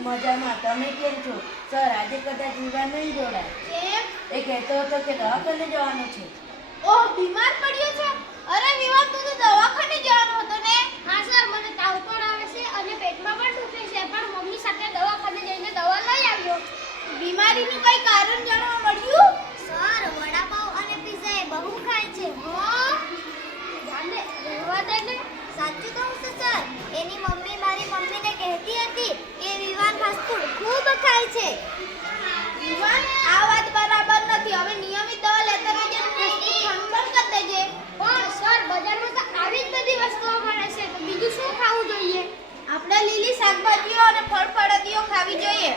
મજામાં. તમે કેમ છો? સર આજે કદાચ વિવાહ નહીં જોડાય. કેમ? એ કહેતો હતો કે દવાખાને જવાનું છે. ઓહ બીમાર પડ્યો છે? અરે વિવાહ તું તો દવાખાને જવાનો હતો ને? હા સર મને તાવ પણ આવે છે અને પેટમાં પણ દુખે છે. પણ મમ્મી સાથે દવાખાને જઈને દવા લઈ આવ્યો. બીમારીનું કઈ કારણ જાણવા મળ્યું સર વડાપાવ અને પિઝા એ બહુ ખાય છે હા જાને રહેવા દે ને સાચું કહું છું સર એની મમ્મી મારી મમ્મીને કહેતી હતી કે વિવાન ફાસ્ટ ફૂડ ખૂબ ખાય છે વિવાન આ વાત બરાબર નથી હવે નિયમિત દવા લેતા રહેજે અને ફાસ્ટ ફૂડ ખાવાનું બંધ કરી દેજે પણ સર બજારમાં તો આવી જ બધી વસ્તુઓ મળે છે તો બીજું શું ખાવું જોઈએ આપણે લીલી શાકભાજીઓ અને ફળ ફળાદીઓ ખાવી જોઈએ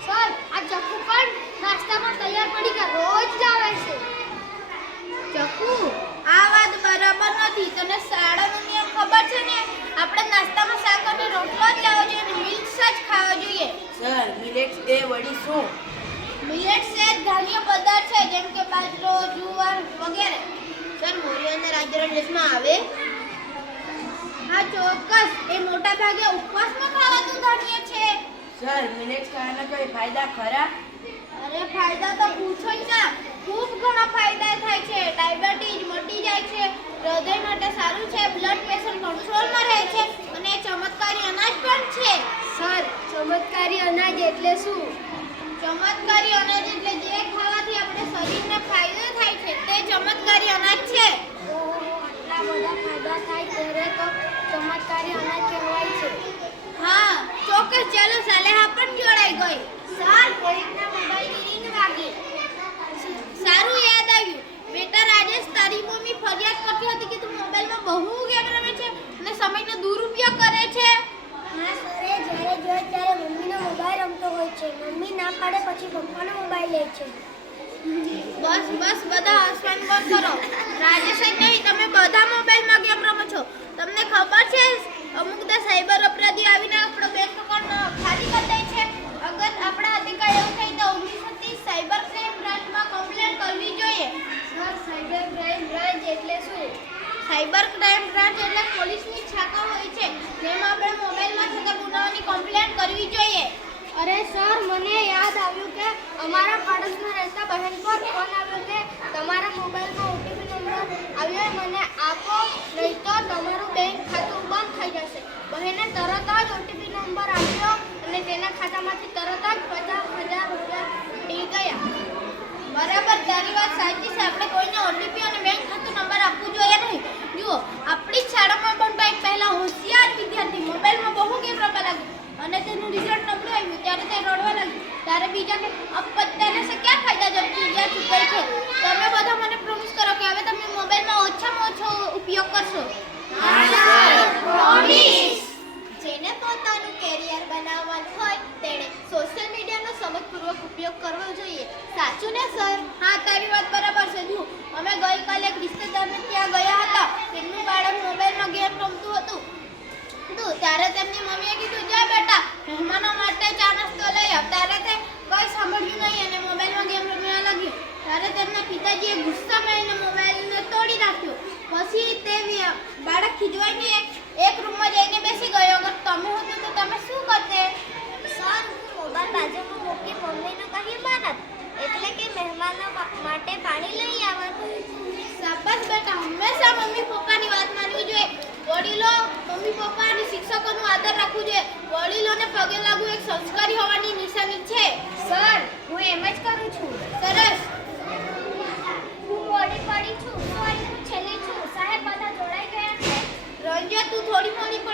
સર આ ચક્કુ પણ નાસ્તામાં તૈયાર પડી કે રોજ જ આવે છે ચક્કુ આ વાત બરાબર નથી તને શાળાનો નિયમ ખબર છે ને આપણે નાસ્તામાં શાક અને રોટલો જ લેવો જોઈએ અને મિલ્ક જ ખાવા જોઈએ સર વળી શું? મિલેટ્સ એ ધાન્ય પદાર્થ છે જેમ કે બાજરો જુવાર વગેરે. સર મોરિયો અને રાજ્યના દેશમાં આવે? હા ચોક્કસ. એ મોટા ભાગે ઉપવાસમાં ખાવાતું ધાન્ય છે. સર મિલેટ્સ ખાવાના કોઈ ફાયદા ખરા? અરે ફાયદા તો પૂછો જ ના. ખૂબ ઘણા ફાયદા થાય છે. ડાયાબિટીસ મટી જાય છે. હૃદય માટે સારું છે. બ્લડ પ્રેશર કંટ્રોલમાં રહે છે અને એ ચમત્કારી અનાજ પણ છે સર ચમત્કારી એટલે શું? ચમત્કારી અનાજ એટલે જે ખાવાથી આપણે શરીરને ફાયદો થાય છે તે ચમત્કારી અનાજ છે. આટલા બધા ફાયદા થાય ત્યારે તો ચમત્કારી અનાજ કહેવાય છે. હા ચોક્કસ ચાલો સાલેહા પણ જોડાઈ ગઈ. સર કોઈકના મોબાઈલની રીંગ વાગી. સારું યાદ આવ્યું. બેટા રાજેશ તારી મમ્મી ફરિયાદ કરતી હતી કે તું મોબાઈલમાં બહુ ગેમ રમે છે અને સમયનો દુરુપયોગ કરે છે? હા સરે જ્યારે જોઈએ ત્યારે મમ્મીનો મોબાઈલ રમતો હોય છે મમ્મી ના પાડે પછી પપ્પાનો મોબાઈલ લે છે. બસ બસ બધા હસવાનું બંધ કરો. રાજેશ નહીં તમે બધા મોબાઈલમાં ગેમ રમો છો? તમને ખબર છે અમુક તો સાયબર અપરાધી આવીને આપણો બેંક એકાઉન્ટ ખાલી કરી દે છે. અગર આપણા અધિકારી એવું થઈ તો ઓગણીસો ત્રીસ સાયબર ક્રાઇમ બ્રાન્ચમાં કમ્પ્લેન કરવી જોઈએ. સર સાયબર ક્રાઇમ બ્રાન્ચ એટલે શું? સાયબર ક્રાઇમ બ્રાન્ચ એટલે પોલીસની શાખા હોય છે. જેમાં આપણે મોબાઈલમાં થતા ગુનાઓની કમ્પ્લેન કરવી જોઈએ. અરે સર મને યાદ આવ્યું કે અમારા પાડોશમાં રહેતા બહેન પર ફોન આવ્યો કે તમારા મોબાઈલમાં ઓટીપી નંબર આવ્યો મને આપો, નહીં તો તમારું બેંક ખાતું બંધ થઈ જશે. બહેને તરત જ ઓટીપી નંબર આપ્યો અને તેના ખાતામાંથી તરત જ પચાસ હજાર રૂપિયા ઉડી ગયા. બરાબર, તારી વાત સાચી છે. આપણે કોઈને ઓટીપી અને બેંક ખાતું નંબર આપવું જોઈએ નહીં જુઓ આપણી જ શાળામાં પણ કંઈક પહેલા હોશિયાર વિદ્યાર્થી મોબાઈલમાં બહુ ગેમ રમવા લાગ્યો અને તેનું રિઝલ્ટ નબળું આવ્યું ત્યારે તે રડવા લાગ્યું ત્યારે બીજા કે અપત્યાને સે ક્યાં ફાયદા જબ ચીડિયા ચૂકાઈ છે તમે બધા મને પ્રોમિસ કરો કે હવે તમે મોબાઈલમાં ઓછામાં ઓછો ઉપયોગ કરશો? જેને પોતાનું કેરિયર બનાવવાનું હોય, તેણે સોશિયલ મીડિયાનો સમજપૂર્વક ઉપયોગ કરવો જોઈએ. સાચું ને સર? હા, તારી વાત બરાબર છે. જુ અમે ગઈકાલે એક રિશ્તેદારને ત્યાં ગયા હતા. તેમનું બાળક મોબાઈલમાં ગેમ રમતું હતું. તો ત્યારે તેમની મમ્મીએ કીધું, જા બેટા, મહેમાનો માટે ચા ખીજવાઈને એક એક રૂમમાં જઈને બેસી ગયો. અગર તમે હોતો તો તમે શું કરતે? સર હું મોબાઈલ બાજુમાં મૂકી મમ્મીને કહી માનત. એટલે કે મહેમાનો માટે પાણી લઈ આવત. શાબાશ બેટા. હંમેશા મમ્મી પપ્પાની વાત માનવી જોઈએ. વડીલો મમ્મી પપ્પા અને શિક્ષકોનું આદર રાખવું જોઈએ. વડીલોને પગે લાગવું એક સંસ્કારી હોવાની નિશાની છે. સર હું એમ જ કરું છું. સરસ. ഓടി ഓടി